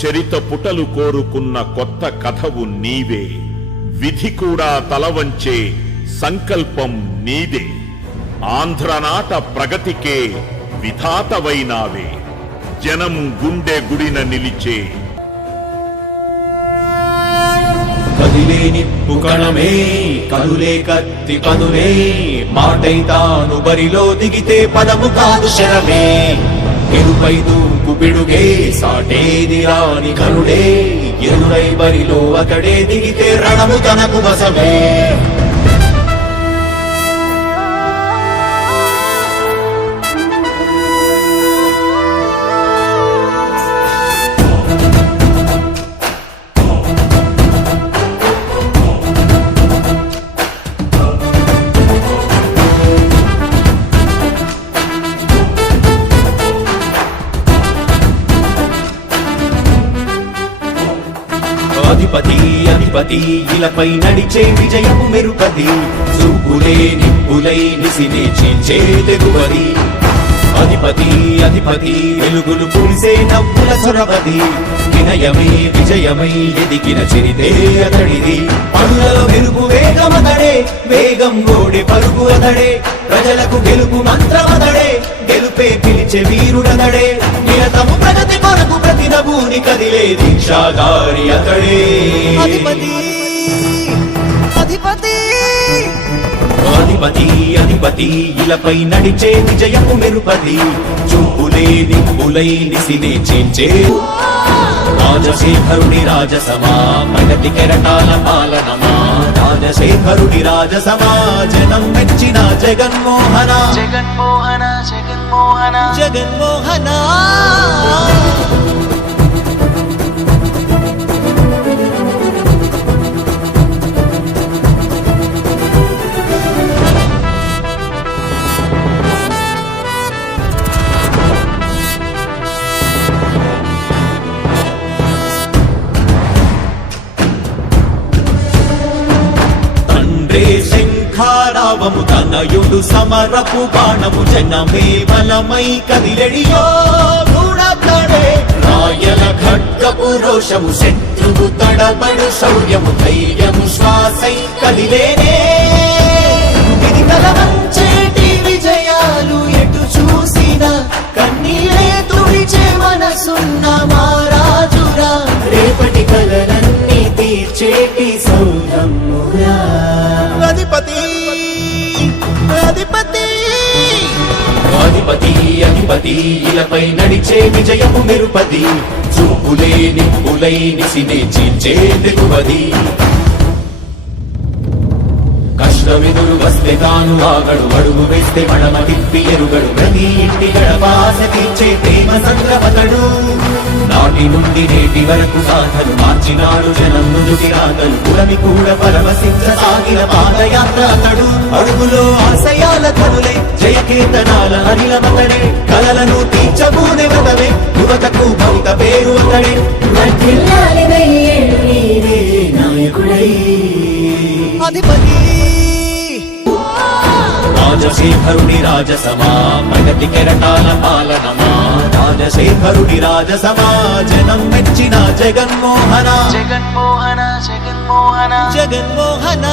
చరిత పుటలు కోరుకున్న కొత్త కథవు నీవే. విధి కూడా తలవంచే సంకల్పం నీదే. ఆంధ్రనాట ప్రగతికే విధాతవైనావే. జనం గుండె గుడిన నిలిచే కదిలే నిప్పు కణమే, కదులే కత్తి పదులే, మాటై తాను బరిలో దిగితే పదము కాదు శరమే. ఎరుపై దూకు పిడుగే, సాటేది రాని కరుడే, ఎదురై బరిలో అతడే దిగితే రణము తనకు వశమే. అధిపతి అధిపతి ఇలపై నడిచే విజయము మెరుపది. చూపులే నిప్పులై నిసినే చీల్చే తెగువది. అధిపతి అధిపతి వెలుగులు పులిసే నవ్వుల చొరవది. వినయమై విజయమై ఎదిగిన చిరితే అతడిది. పనులలో వెలుగు వేగమతడే, వేగం ఓడే పరుగు అతడే. ప్రజలకు గెలుపు మంత్రమతడే, గెలుపే పిలిచే వీరుడతడే. నిరతము ప్రగతి కొరకు ప్రతి నభూని కదిలే దీక్షాగారి అతడే. అధిపతి అధిపతి అధిపతి అధిపతి ఇలపై నడిచే విజయము మెరుపది. చూపులే నిప్పులై నిసినే చీల్చే రాజశేఖరుడి రాజసమా, ప్రగతి కెరటాల పాలనమా. రాజశేఖరుడి రాజసమా, జనం మెచ్చిన జగన్మోహన జగన్మోహన జగన్మోహన జగన్మోహన. శంఖారావము తనయుడు సమరపు బాణము. జనమే బలమై కదిలెడియో గూఢతడే. రాయల ఖడ్గపు రోషము, శత్రువు తడబడు శౌర్యము. ధైర్యము శ్వాసై కదిలేనే. ఇది తలవంచేటి విజయాలు ఎటు చూసిన కన్నీరే తుడిచే మనసున్న మారాజురా. రేపటి కలలన్నీ తీర్చేటి సౌరమ్మురా. అధిపతి అధిపతి అధిపతి అధిపతి ఇలపై నడిచే విజయము మెరుపది. చూపులే నిప్పులై నిసినే చీల్చే తెగువది. కష్టమెదురు వస్తే తాను ఆగడు, అడుగు వేస్తే మడమ తిప్పి ఎరుగడు. ప్రతి ఇంటి గడపాస తీర్చే ప్రేమ సంద్రమతడు. నాటి నుండి నేటి వరకు గాథలు మార్చినాడు జనం నుదుటి రాతలు. పురమి కూడా పరవశించసాగిన పాదయాత్ర అతడు. అడుగులో ఆశయాల కనులే, జయకేతనాల అనిలమతడే. కలలను తీర్చబూనే వ్రతమే, యువతకు భవిత పేరు అతడే. నాయకుడై అధిపతి రాజశేఖరుడి రాజసమా, ప్రగతి కెరటాల పాలనమా. రాజశేఖరుడి రాజసమా, జనం మెచ్చిన జగన్మోహన జగన్మోహన జగన్మోహన జగన్మోహన.